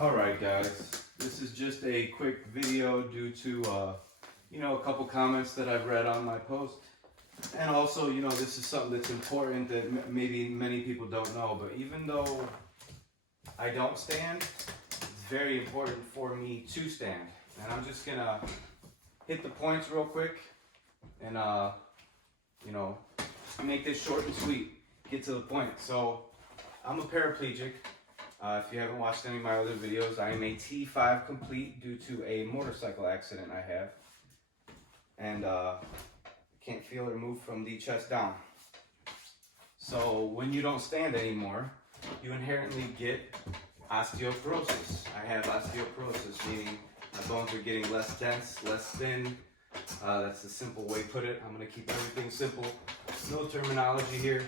Alright guys, this is just a quick video due to, a couple comments that I've read on my post. And also, this is something that's important that maybe many people don't know, but even though I don't stand, it's very important for me to stand. And I'm just gonna hit the points real quick and, make this short and sweet, get to the point. So, I'm a paraplegic. If you haven't watched any of my other videos, I am a T5 complete due to a motorcycle accident I have. And can't feel or move from the chest down. So when you don't stand anymore, you inherently get osteoporosis. I have osteoporosis, meaning my bones are getting less dense, less thin. That's the simple way to put it. I'm going to keep everything simple. No terminology here.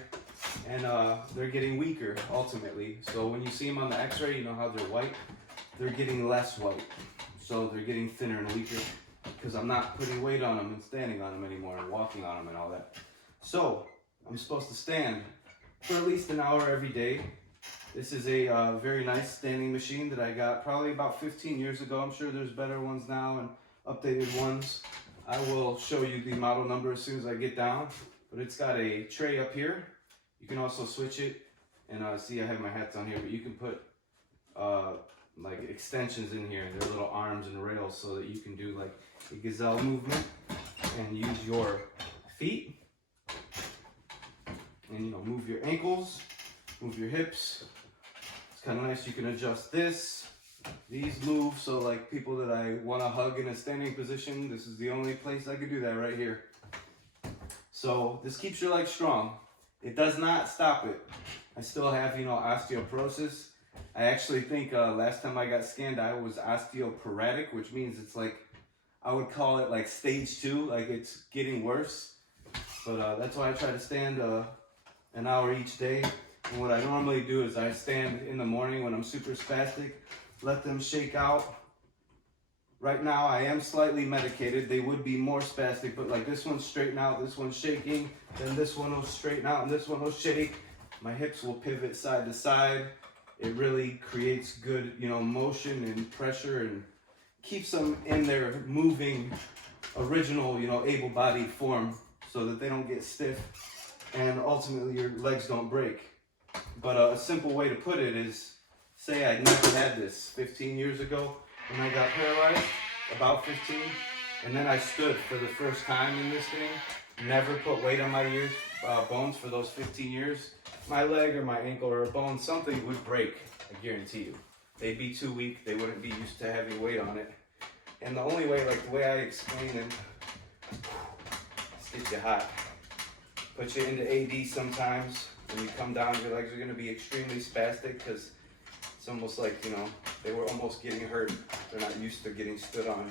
And they're getting weaker ultimately. So when you see them on the x-ray, you know how they're white? They're getting less white. So they're getting thinner and weaker because I'm not putting weight on them and standing on them anymore and walking on them and all that. So I'm supposed to stand for at least an hour every day. This is a very nice standing machine that I got probably about 15 years ago. I'm sure there's better ones now and updated ones. I will show you the model number as soon as I get down. But it's got a tray up here. You can also switch it, and see I have my hats on here, but you can put like extensions in here, and their little arms and rails so that you can do like a gazelle movement and use your feet and move your ankles, move your hips. It's kind of nice. You can adjust this. These move, so like people that I want to hug in a standing position, this is the only place I could do that, right here. So this keeps your legs strong. It does not stop it. I still have, osteoporosis. I actually think last time I got scanned, I was osteoporotic, which means it's like, I would call it like stage 2, like it's getting worse. But that's why I try to stand an hour each day. And what I normally do is I stand in the morning when I'm super spastic, let them shake out. Right now I am slightly medicated. They would be more spastic, but like this one's straighten out, this one's shaking, then this one will straighten out and this one will shake. My hips will pivot side to side. It really creates good, motion and pressure and keeps them in their moving original, able-bodied form so that they don't get stiff and ultimately your legs don't break. But a simple way to put it is, say I never had this 15 years ago. When I got paralyzed, about 15, and then I stood for the first time in this thing, never put weight on my bones for those 15 years, my leg or my ankle or a bone, something would break, I guarantee you. They'd be too weak, they wouldn't be used to having weight on it. And the only way, like the way I explain it, is get you hot. Put you into AD sometimes. When you come down, your legs are gonna be extremely spastic because it's almost like, they were almost getting hurt. They're not used to getting stood on,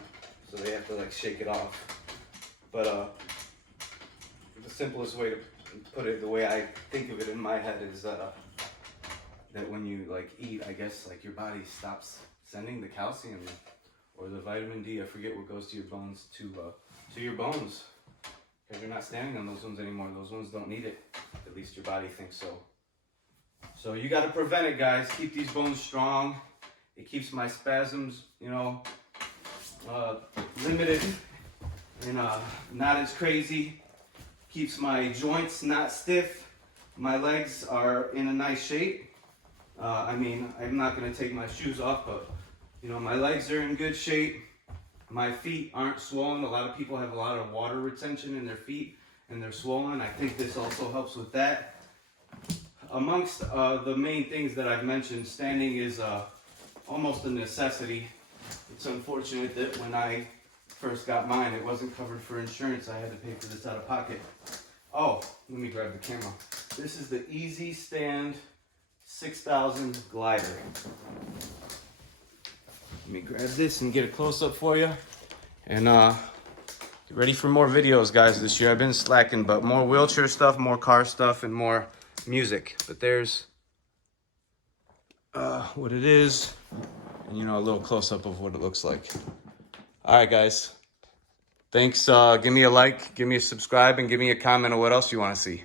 so they have to like shake it off. But the simplest way to put it, the way I think of it in my head is that when you like eat, I guess like your body stops sending the calcium or the vitamin D, I forget what goes to your bones, to your bones. Because you're not standing on those ones anymore. Those ones don't need it. At least your body thinks so. So you got to prevent it, guys. Keep these bones strong. It keeps my spasms, limited and not as crazy. Keeps my joints not stiff. My legs are in a nice shape. I'm not going to take my shoes off, but my legs are in good shape. My feet aren't swollen. A lot of people have a lot of water retention in their feet and they're swollen. I think this also helps with that. Amongst the main things that I've mentioned, standing is almost a necessity. It's unfortunate that when I first got mine, it wasn't covered for insurance. I had to pay for this out of pocket. Oh, let me grab the camera. This is the Easy Stand 6000 glider. Let me grab this and get a close-up for you. And get ready for more videos, guys, this year. I've been slacking, but more wheelchair stuff, more car stuff, and more music. But there's what it is, and a little close-up of what it looks like. All right, guys. Thanks. Give me a like, give me a subscribe, and give me a comment on what else you want to see.